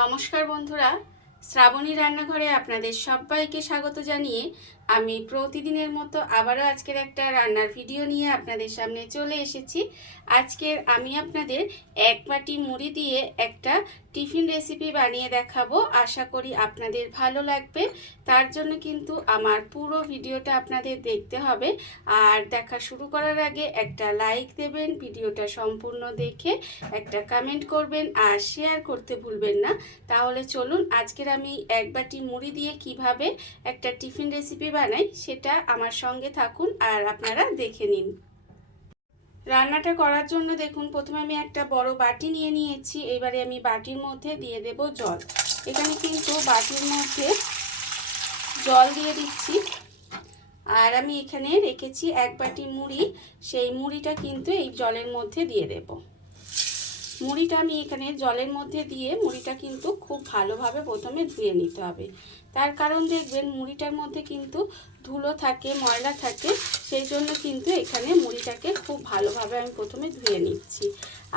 নমস্কার বন্ধুরা, শ্রাবণী রান্নাঘরে আপনাদের সবাইকে স্বাগত জানিয়ে আমি প্রতিদিনের মতো আবারও আজকের একটা রান্নার ভিডিও নিয়ে আপনাদের সামনে চলে এসেছি। আজকের আমি আপনাদের এক বাটি মুড়ি দিয়ে একটা টিফিন রেসিপি বানিয়ে দেখাবো। আশা করি আপনাদের ভালো লাগবে। তার জন্য কিন্তু আমার পুরো ভিডিওটা আপনাদের দেখতে হবে। আর দেখা শুরু করার আগে একটা লাইক দেবেন, ভিডিওটা সম্পূর্ণ দেখে একটা কমেন্ট করবেন আর শেয়ার করতে ভুলবেন না। তাহলে চলুন আজকের আমি এক বাটি মুড়ি দিয়ে কিভাবে একটা টিফিন রেসিপি বানাই সেটা আমার সঙ্গে থাকুন আর আপনারা দেখে নিন। রান্নাটা করার জন্য দেখুন প্রথমে আমি একটা বড় বাটি নিয়ে নিয়েছি। এবারে আমি বাটির মধ্যে দিয়ে দেব জল। এখানে কিন্তু বাটির মধ্যে জল দিয়ে দিচ্ছি। আর আমি এখানে রেখেছি এক বাটি মুড়ি, সেই মুড়িটা কিন্তু এই জলের মধ্যে দিয়ে দেব। মুড়িটা আমি এখানে জলের মধ্যে দিয়ে মুড়িটা কিন্তু খুব ভালোভাবে প্রথমে ধুয়ে নিতে হবে। তার কারণ দেখবেন মুড়িটার মধ্যে কিন্তু ধুলো থাকে, ময়লা থাকে, সেই জন্য কিন্তু এখানে মুড়িটাকে খুব ভালোভাবে আমি প্রথমে ধুয়ে নিচ্ছি।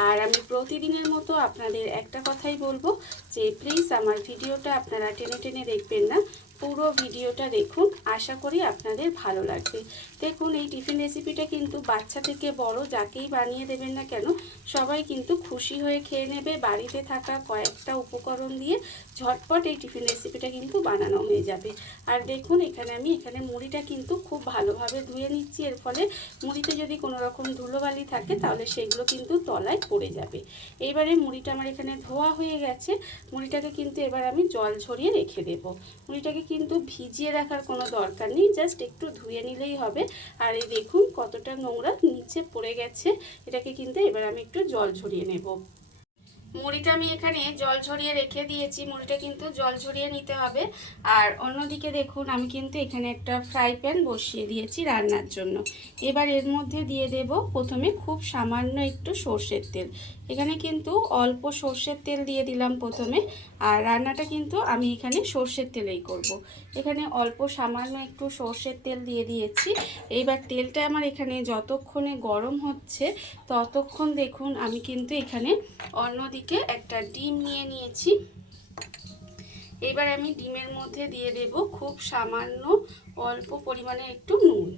আর আমি প্রতিদিনের মতো আপনাদের একটা কথাই বলবো যে প্লিজ আমার ভিডিওটা আপনারা টেনে টেনে দেখবেন না, পুরো ভিডিওটা দেখুন। আশা করি আপনাদের ভালো লাগবে। দেখুন এই টিফিন রেসিপিটা কিন্তু বাচ্চা থেকে বড় যাকেই বানিয়ে দেবেন না কেন সবাই কিন্তু খুশি হয়ে খেয়ে নেবে। বাড়িতে থাকা কয়েকটা উপকরণ দিয়ে ঝটপট এই টিফিন রেসিপিটা কিন্তু বানানো হয়ে যাবে। আর দেখুন এখানে মুড়িটা কিন্তু খুব ভালোভাবে ধুয়ে নিচ্ছি। এর ফলে মুড়িতে যদি কোনো রকম ধুলোবালি থাকে তাহলে সেগুলো কিন্তু তলায় পড়ে যাবে। এইবারে মুড়িটা আমার এখানে ধোয়া হয়ে গেছে। মুড়িটাকে কিন্তু এবার আমি জল ঝরিয়ে রেখে দেব। মুড়িটাকে কিন্তু ভিজিয়ে রাখার কোনো দরকার নেই, জাস্ট একটু ধুয়ে নিলেই হবে। আর এই দেখুন কতটা নোংরা নিচে পড়ে গেছে। এটাকে কিন্তু এবার আমি একটু জল ঝরিয়ে নেব। মুড়িটা আমি এখানে জল ঝরিয়ে রেখে দিয়েছি। মুড়িটা কিন্তু জল ঝরিয়ে নিতে হবে। আর অন্যদিকে দেখুন আমি কিন্তু এখানে একটা ফ্রাই প্যান বসিয়ে দিয়েছি রান্নার জন্য। এবার এর মধ্যে দিয়ে দেব প্রথমে খুব সামান্য একটু সর্ষের তেল। এখানে কিন্তু অল্প সর্ষের তেল দিয়ে দিলাম প্রথমে। আর রান্নাটা কিন্তু আমি এখানে সর্ষের তেলেই করব। এখানে অল্প সামান্য একটু সর্ষের তেল দিয়ে দিয়েছি। এইবার তেলটা আমার এখানে যতক্ষণে গরম হচ্ছে ততক্ষণ দেখুন আমি কিন্তু এখানে অন্যদিকে একটা ডিম নিয়ে নিয়েছি। এবার আমি ডিমের মধ্যে দিয়ে দেব খুব সামান্য অল্প পরিমাণে একটু নুন।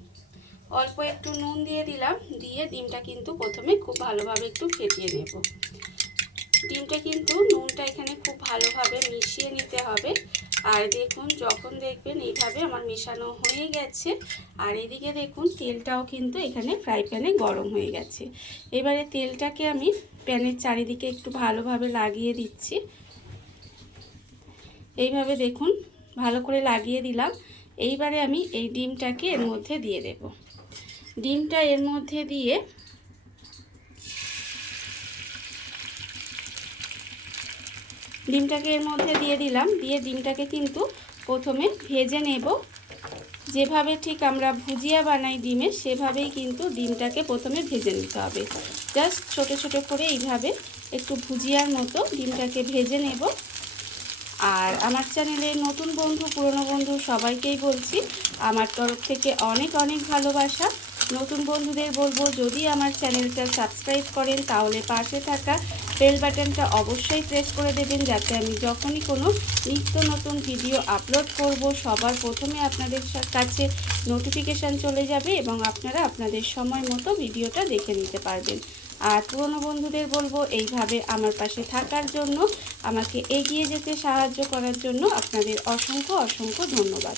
অল্প একটু নুন দিয়ে দিলাম। দিয়ে ডিমটা কিন্তু প্রথমে খুব ভালোভাবে একটু ফেটিয়ে নেব। ডিমটা কিন্তু নুনটা এখানে খুব ভালোভাবে মিশিয়ে নিতে হবে। আর দেখুন যখন দেখবেন এইভাবে আমার মেশানো হয়ে গেছে আর এদিকে দেখুন তেলটাও কিন্তু এখানে ফ্রাই প্যানে গরম হয়ে গেছে। এবারে তেলটাকে আমি প্যানের চারিদিকে একটু ভালোভাবে লাগিয়ে দিচ্ছি। এইভাবে দেখুন ভালো করে লাগিয়ে দিলাম। এইবারে আমি এই ডিমটাকে এর মধ্যে দিয়ে দেব। ডিমটা এর মধ্যে দিয়ে দিলাম। দিয়ে ডিমটাকে কিন্তু প্রথমে ভেজে নেব। যেভাবে ঠিক আমরা ভুজিয়া বানাই ডিমের, সেভাবেই কিন্তু ডিমটাকে প্রথমে ভেজে নিতে হবে। জাস্ট ছোট ছোট করে এইভাবে একটু ভুজিয়ার মতো ডিমটাকে ভেজে নেব। আর আমার চ্যানেলে নতুন বন্ধু পুরনো বন্ধু সবাইকেই বলছি আমার তরফ থেকে অনেক অনেক ভালোবাসা। নতুন বন্ধুদের বলবো যদি আমার চ্যানেলটা সাবস্ক্রাইব করেন তাহলে পাশে থাকা বেল বাটনটা অবশ্যই প্রেস করে দেবেন, যাতে আমি যখনই কোনো নিত্য নতুন ভিডিও আপলোড করব সবার প্রথমে আপনাদের কাছে নোটিফিকেশান চলে যাবে এবং আপনারা আপনাদের সময় মতো ভিডিওটা দেখে নিতে পারবেন। আর পুরনো বন্ধুদের বলবো এইভাবে আমার পাশে থাকার জন্য, আমাকে এগিয়ে যেতে সাহায্য করার জন্য আপনাদের অসংখ্য অসংখ্য ধন্যবাদ।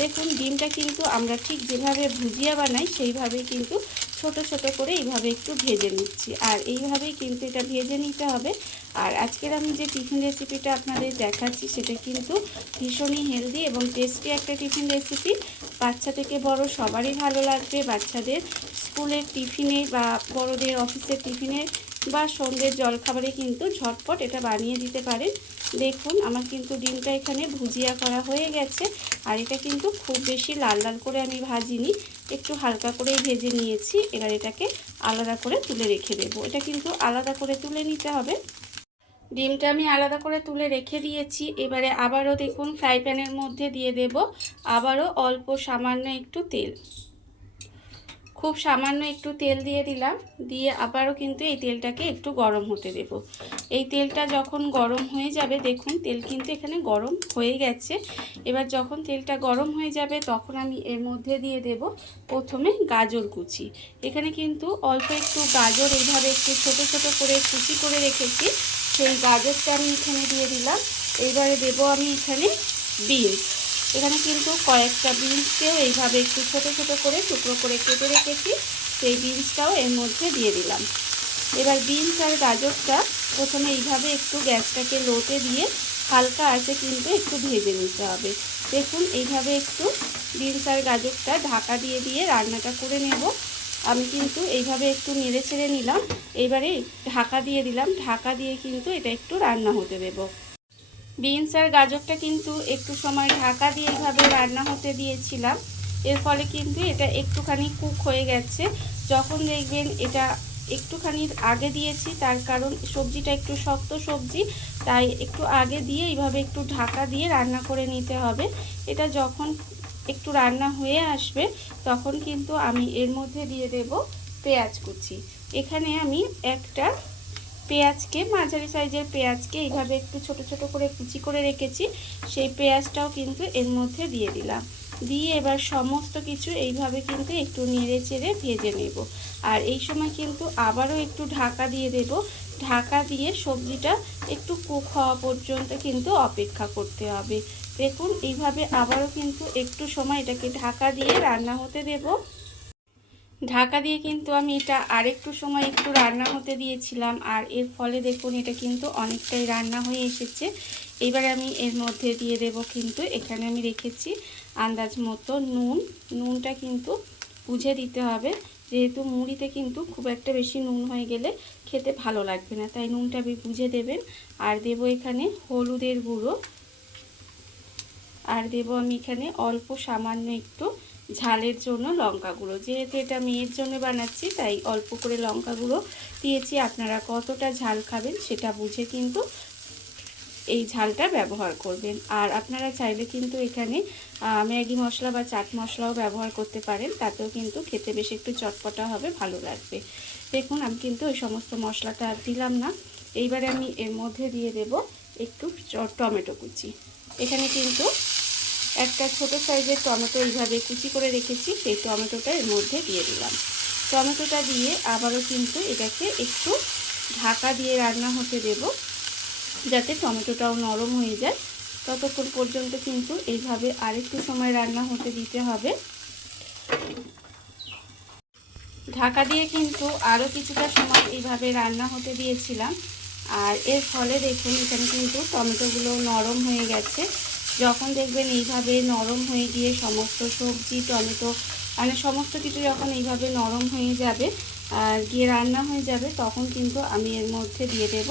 দেখুন ডিমটা কিন্তু আমরা ঠিক যেভাবে ভুজিয়া বানাই সেইভাবেই কিন্তু ছোট ছোট করে এইভাবে একটু ভেজে নিচ্ছি। আর এইভাবেই কিন্তু এটা ভেজে নিতে হবে। আর আজকের আমি যে টিফিন রেসিপিটা আপনাদের দেখাচ্ছি সেটা কিন্তু ভীষণই হেলদি এবং টেস্টি একটা টিফিন রেসিপি। বাচ্চা থেকে বড় সবারই ভালো লাগবে। বাচ্চাদের স্কুলের টিফিনে বা বড়দের অফিসের টিফিনে বা সন্ধ্যের জলখাবারে কিন্তু ঝটপট এটা বানিয়ে দিতে পারেন। দেখুন আমার কিন্তু ডিমটা এখানে ভুজিয়া করা হয়ে গেছে। আর এটা কিন্তু খুব বেশি লাল লাল করে আমি ভাজিনি, একটু হালকা করেই ভেজে নিয়েছি। এবার এটাকে আলাদা করে তুলে রেখে দেবো। এটা কিন্তু আলাদা করে তুলে নিতে হবে। ডিমটা আমি আলাদা করে তুলে রেখে দিয়েছি। এবারে আবারও দেখুন ফ্রাই প্যানের মধ্যে দিয়ে দেব আবারও অল্প সামান্য একটু তেল। খুব সামান্য একটু তেল দিয়ে দিলাম, দিয়ে আবারও কিন্তু এই তেলটাকে একটু গরম হতে দেব। এই তেলটা যখন গরম হয়ে যাবে, দেখুন তেল কিন্তু এখানে গরম হয়ে গেছে। এবার যখন তেলটা গরম হয়ে যাবে তখন আমি এর মধ্যে দিয়ে দেব প্রথমে গাজর কুচি। এখানে কিন্তু অল্প একটু গাজর এইভাবে একটু ছোট ছোট করে কুচি করে রেখেছি, সেই গাজরটা আমি এখানে দিয়ে দিলাম। এইবারে দেব আমি এখানে বিনস। এখানে কিন্তু কয়েকটা বিনসকেও এইভাবে একটু ছোট ছোট করে টুকরো করে কেটে রেখেছি, সেই বিনসটাও এর মধ্যে দিয়ে দিলাম। এবার বিনস আর গাজরটা প্রথমে এইভাবে একটু গ্যাসটাকে লোতে দিয়ে হালকা আঁচে কিন্তু একটু ভেজে নিতে হবে। দেখুন এইভাবে একটু বিনস আর গাজরটা ঢাকা দিয়ে দিয়ে রান্নাটা করে নেব। আমি কিন্তু এইভাবে একটু নেড়ে ছেড়ে নিলাম, এবারে ঢাকা দিয়ে দিলাম। ঢাকা দিয়ে কিন্তু এটা একটু রান্না হতে দেব। বিনস আর গাজরটা কিন্তু একটু সময় ঢাকা দিয়ে এইভাবে রান্না হতে দিয়েছিলাম, এর ফলে কিন্তু এটা একটুখানি কুক হয়ে গেছে। যখন দেখবেন এটা একটুখানি আগে দিয়েছি, তার কারণ সবজিটা একটু শক্ত সবজি, তাই একটু আগে দিয়ে এইভাবে একটু ঢাকা দিয়ে রান্না করে নিতে হবে। এটা যখন একটু রান্না হয়ে আসবে তখন কিন্তু আমি এর মধ্যে দিয়ে দেব পেঁয়াজ কুচি। এখানে আমি একটা পেঁয়াজকে, মাঝারি সাইজের পেঁয়াজকে এইভাবে একটু ছোট ছোট করে কুচি করে রেখেছি, সেই পেঁয়াজটাও কিন্তু এর মধ্যে দিয়ে দিলাম। দিয়ে এবার সমস্ত কিছু এইভাবে কিন্তু একটু নেড়ে চেড়ে ভেজে নেব। আর এই সময় কিন্তু আবারও একটু ঢাকা দিয়ে দেব। ঢাকা দিয়ে সবজিটা একটু কুক হওয়া পর্যন্ত কিন্তু অপেক্ষা করতে হবে। দেখুন এইভাবে আবারও কিন্তু একটু সময় এটাকে ঢাকা দিয়ে রান্না হতে দেব। ঢাকা দিয়ে কিন্তু আমি এটা আরেকটু সময় একটু রান্না হতে দিয়েছিলাম, আর এর ফলে দেখুন এটা কিন্তু অনেকটাই রান্না হয়ে এসেছে। এবারে আমি এর মধ্যে দিয়ে দেব কিন্তু এখানে আমি রেখেছি আন্দাজ মতো নুন। নুনটা কিন্তু বুঝে দিতে হবে, যেহেতু মুড়িতে কিন্তু খুব একটা বেশি নুন হয়ে গেলে খেতে ভালো লাগবে না, তাই নুনটা বুঝে দেবেন। আর দেব এখানে হলুদের গুঁড়ো, আর দেব আমি এখানে অল্প সামান্য একটু ঝালের জন্য লঙ্কা গুঁড়ো। যেহেতু এটা মেয়ের জন্য বানাচ্ছি তাই অল্প করে লঙ্কা গুঁড়ো দিয়েছি। আপনারা কতটা ঝাল খাবেন সেটা বুঝে কিন্তু এই ঝালটা ব্যবহার করবেন। আর আপনারা চাইলে কিন্তু এখানে ম্যাগি মশলা বা চাট মশলাও ব্যবহার করতে পারেন, তাতেও কিন্তু খেতে বেশ একটু চটপটা হবে, ভালো লাগবে। দেখুন আমি কিন্তু ওই সমস্ত মশলাটা দিলাম না। এইবারে আমি এর মধ্যে দিয়ে দেব একটু টমেটো কুচি। এখানে কিন্তু একটা ছোট সাইজের টমেটো এইভাবে কুচি করে রেখেছি, সেই টমেটোটা এর মধ্যে দিয়ে দিলাম। টমেটোটা দিয়ে আবারও কিন্তু এটাকে একটু ঢাকা দিয়ে রান্না হতে দেব, যাতে টমেটোটাও নরম হয়ে যায়। ততক্ষণ পর্যন্ত কিন্তু এইভাবে আরেকটু সময় রান্না হতে দিতে হবে। ঢাকা দিয়ে কিন্তু আরও কিছুটা সময় এইভাবে রান্না হতে দিয়েছিলাম, আর এর ফলে দেখুন এখানে কিন্তু টমেটোগুলো নরম হয়ে গেছে। যখন দেখবেন এইভাবে নরম হয়ে গিয়ে সমস্ত সবজি, টমেটো মানে সমস্ত কিছু যখন এইভাবে নরম হয়ে যাবে আর গিয়ে রান্না হয়ে যাবে, তখন কিন্তু আমি এর মধ্যে দিয়ে দেব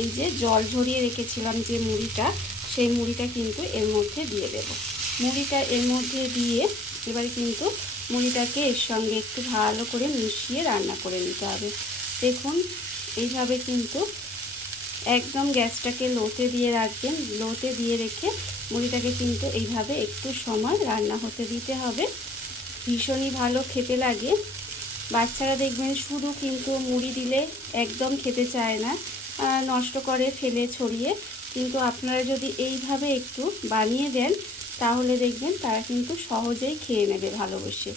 এই যে জল ঝরিয়ে রেখেছিলাম যে মুড়িটা, সেই মুড়িটা কিন্তু এর মধ্যে দিয়ে দেব। মুড়িটা এর মধ্যে দিয়ে এবারে কিন্তু মুড়িটাকে এর সঙ্গে একটু ভালো করে মিশিয়ে রান্না করে নিতে হবে। দেখুন এইভাবে কিন্তু একদম গ্যাসটাকে লোতে দিয়ে রাখবেন। লোতে দিয়ে রেখে মুড়িটাকে কিন্তু এইভাবে একটু সময় রান্না হতে দিতে হবে। ভীষণই ভালো খেতে লাগে। বাচ্চারা দেখবেন শুধু কিন্তু মুড়ি দিলে একদম খেতে চায় না, নষ্ট করে ফেলে ছড়িয়ে। কিন্তু আপনারা যদি এইভাবে একটু বানিয়ে দেন তাহলে দেখবেন তারা কিন্তু সহজেই খেয়ে নেবে ভালোবেসে।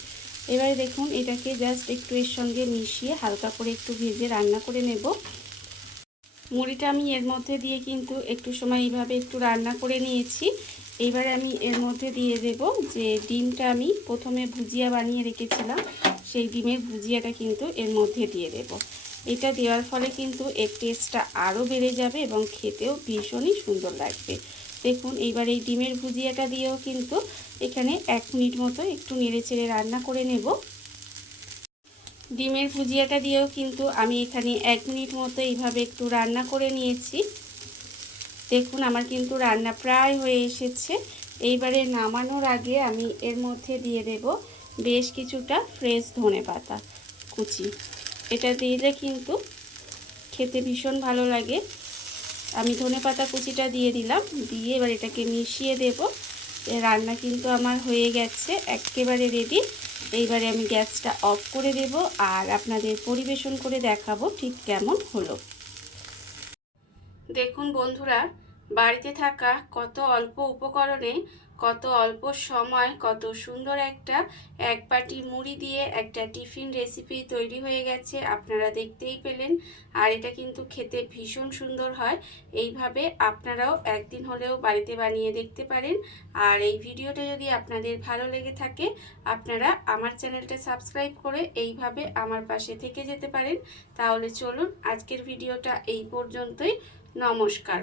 এবারে দেখুন এটাকে জাস্ট একটু এর সঙ্গে মিশিয়ে হালকা করে একটু ভেজে রান্না করে নেব। মুড়িটা আমি এর মধ্যে দিয়ে কিন্তু একটু সময় এইভাবে একটু রান্না করে নিয়েছি। এইবারে আমি এর মধ্যে দিয়ে দেব যে ডিমটা আমি প্রথমে ভুজিয়া বানিয়ে রেখেছিলাম, সেই ডিমের ভুজিয়াটা কিন্তু এর মধ্যে দিয়ে দেব। এটা দেওয়ার ফলে কিন্তু এর টেস্টটা আরও বেড়ে যাবে এবং খেতেও ভীষণই সুন্দর লাগবে। দেখুন এইবার এই ডিমের ভুজিয়াটা দিয়েও কিন্তু এখানে 1 মিনিট মতো একটু নেড়েচেড়ে রান্না করে নেব। ডিমের ভুজিয়াটা দিয়েও কিন্তু আমি এখানে 1 মিনিট মতো এইভাবে একটু রান্না করে নিয়েছি। দেখুন আমার কিন্তু রান্না প্রায় হয়ে এসেছে। এইবারে নামানোর আগে আমি এর মধ্যে দিয়ে দেব বেশ কিছুটা ফ্রেশ ধনেপাতা কুচি। এটা দিলে কিন্তু খেতে ভীষণ ভালো লাগে। আমি ধনেপাতা কুচিটা দিয়ে দিলাম, দিয়ে এবার এটাকে মিশিয়ে দেব। রান্না কিন্তু আমার হয়ে গেছে, একেবারে রেডি। এইবারে আমি গ্যাসটা অফ করে দেব আর আপনাদের পরিবেশন করে দেখাবো ঠিক কেমন হলো। দেখুন বন্ধুরা, বাড়িতে থাকা কত অল্প উপকরণে কত অল্প সময় কত সুন্দর একটা এক বাটি মুড়ি দিয়ে একটা টিফিন রেসিপি তৈরি হয়ে গেছে, আপনারা দেখতেই পেলেন। আর এটা কিন্তু খেতে ভীষণ সুন্দর হয়। এইভাবে আপনারাও একদিন হলেও বাড়িতে বানিয়ে দেখতে পারেন। আর এই ভিডিওটা যদি আপনাদের ভালো লেগে থাকে, আপনারা আমার চ্যানেলটা সাবস্ক্রাইব করে এইভাবে আমার পাশে থেকে যেতে পারেন। তাহলে চলুন আজকের ভিডিওটা এই পর্যন্তই। নমস্কার।